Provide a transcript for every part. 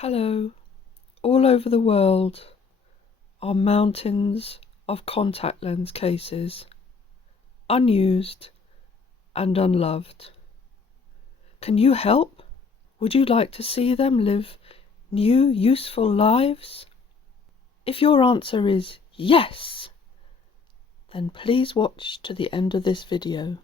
Hello. All over the world are mountains of contact lens cases, unused and unloved. Can you help? Would you like to see them live new, useful lives? If your answer is yes, then please watch to the end of this video.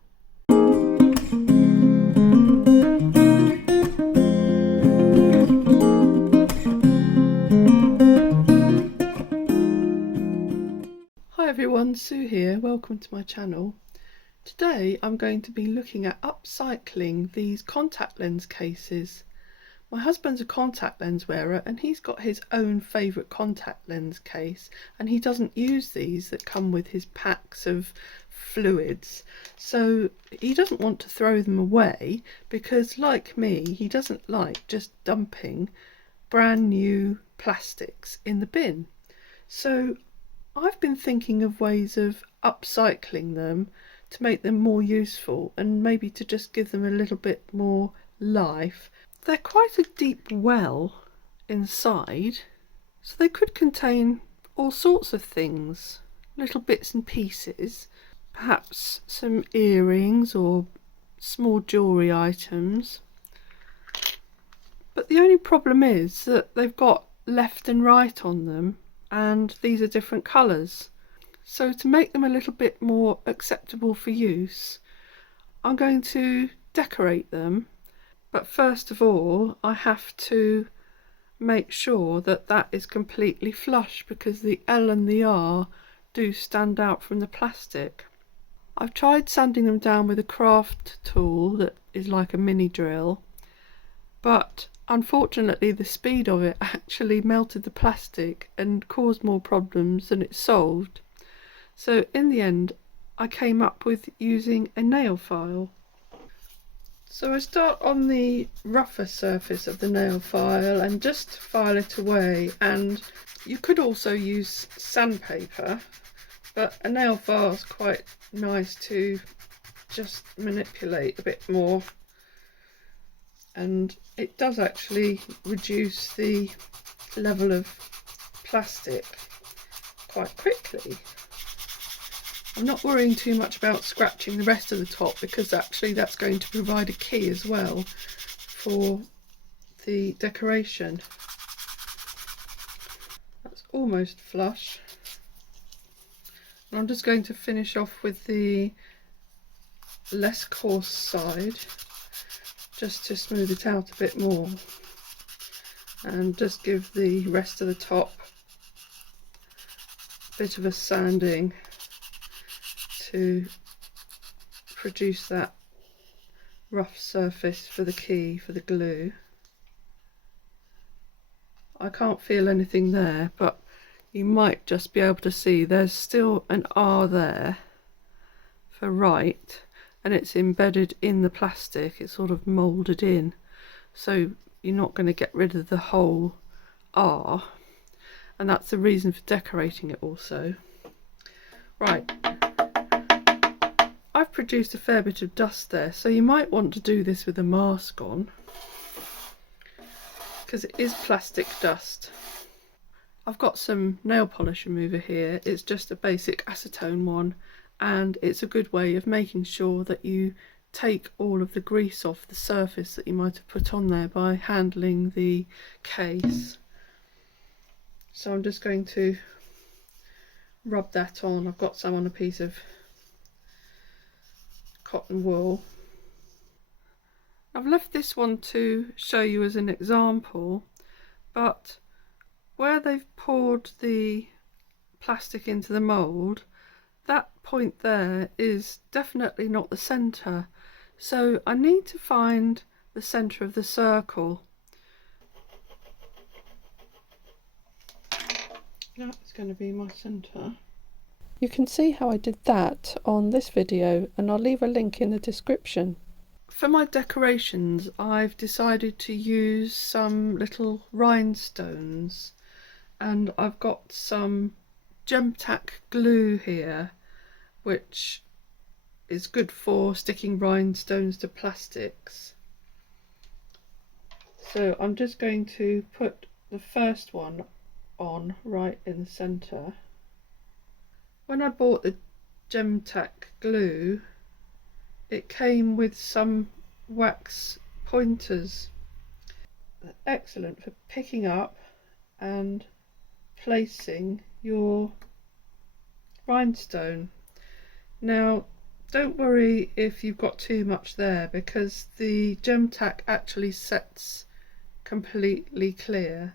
Hi everyone, Sue here, welcome to my channel. Today I'm going to be looking at upcycling these contact lens cases. My husband's a contact lens wearer and he's got his own favourite contact lens case, and he doesn't use these that come with his packs of fluids, so he doesn't want to throw them away because, like me, he doesn't like just dumping brand new plastics in the bin. So I've been thinking of ways of upcycling them to make them more useful and maybe to just give them a little bit more life. They're quite a deep well inside, so they could contain all sorts of things, little bits and pieces, perhaps some earrings or small jewellery items. But the only problem is that they've got left and right on them, and these are different colours. So to make them a little bit more acceptable for use, I'm going to decorate them. But first of all, I have to make sure that that is completely flush, because the L and the R do stand out from the plastic. I've tried sanding them down with a craft tool that is like a mini drill, but unfortunately the speed of it actually melted the plastic and caused more problems than it solved. So in the end I came up with using a nail file. So I start on the rougher surface of the nail file and just file it away, and you could also use sandpaper, but a nail file is quite nice to just manipulate a bit more, and it does actually reduce the level of plastic quite quickly. I'm not worrying too much about scratching the rest of the top, because actually that's going to provide a key as well for the decoration. That's almost flush. And I'm just going to finish off with the less coarse side, just to smooth it out a bit more, and just give the rest of the top a bit of a sanding to produce that rough surface for the key, for the glue. I can't feel anything there, but you might just be able to see there's still an R there for right, and it's embedded in the plastic, it's sort of moulded in, so you're not going to get rid of the whole R, and that's the reason for decorating it also. Right, I've produced a fair bit of dust there, so you might want to do this with a mask on, because it is plastic dust. I've got some nail polish remover here. It's just a basic acetone one, and it's a good way of making sure that you take all of the grease off the surface that you might have put on there by handling the case. So I'm just going to rub that on. I've got some on a piece of cotton wool. I've left this one to show you as an example, but where they've poured the plastic into the mould, that point there is definitely not the centre, so I need to find the centre of the circle. That's going to be my centre. You can see how I did that on this video, and I'll leave a link in the description. For my decorations, I've decided to use some little rhinestones, and I've got some gem tack glue here, which is good for sticking rhinestones to plastics. So I'm just going to put the first one on right in the centre. When I bought the Gemtac glue, it came with some wax pointers. They're excellent for picking up and placing your rhinestone. Now don't worry if you've got too much there, because the Gemtac actually sets completely clear.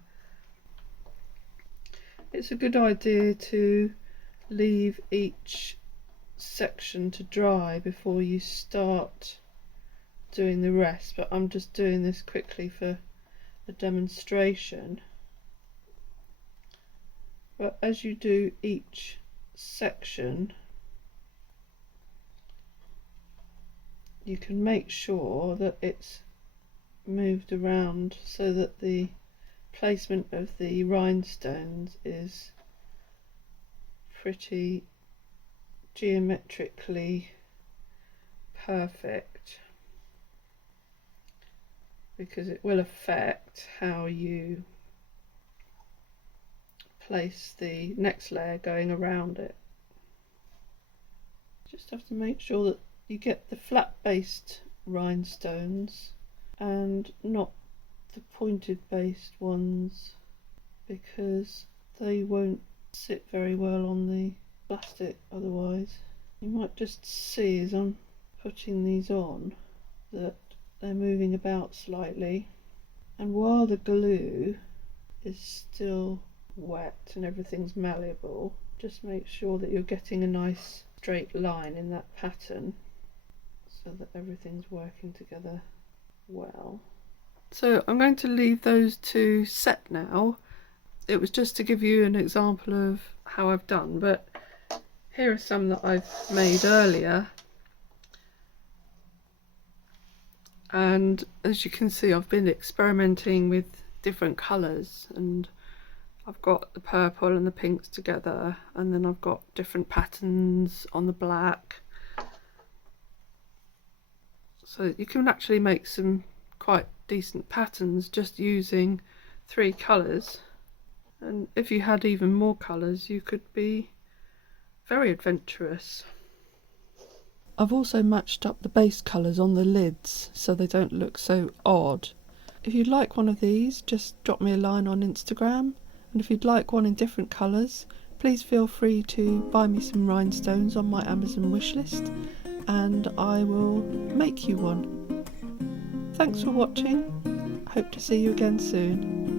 It's a good idea to leave each section to dry before you start doing the rest, but I'm just doing this quickly for a demonstration. But as you do each section, you can make sure that it's moved around so that the placement of the rhinestones is pretty geometrically perfect, because it will affect how you place the next layer going around it. Just have to make sure that you get the flat based rhinestones and not the pointed based ones, because they won't sit very well on the plastic otherwise. You might just see as I'm putting these on that they're moving about slightly, and while the glue is still wet and everything's malleable, just make sure that you're getting a nice straight line in that pattern so that everything's working together well. So I'm going to leave those two set now. It was just to give you an example of how I've done, but here are some that I've made earlier, and as you can see I've been experimenting with different colours, and I've got the purple and the pinks together, and then I've got different patterns on the black, so you can actually make some quite decent patterns just using 3 colours. And if you had even more colours, you could be very adventurous. I've also matched up the base colours on the lids so they don't look so odd. If you'd like one of these, just drop me a line on Instagram, and if you'd like one in different colours, please feel free to buy me some rhinestones on my Amazon wishlist and I will make you one. Thanks for watching. Hope to see you again soon.